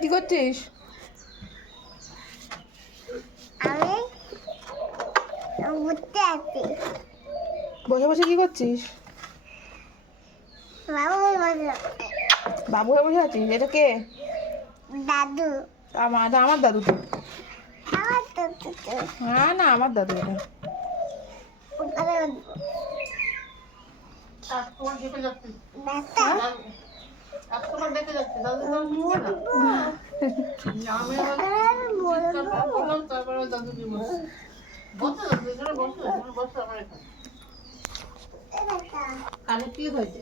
কি করছিস? বসে বসে কি করছিস? বাবু হয়ে বসে আছিস? এটা কে? দাদু। আমার দাদু তো। না আমার দাদু এটা। তারপরে দাদু কি বলছে?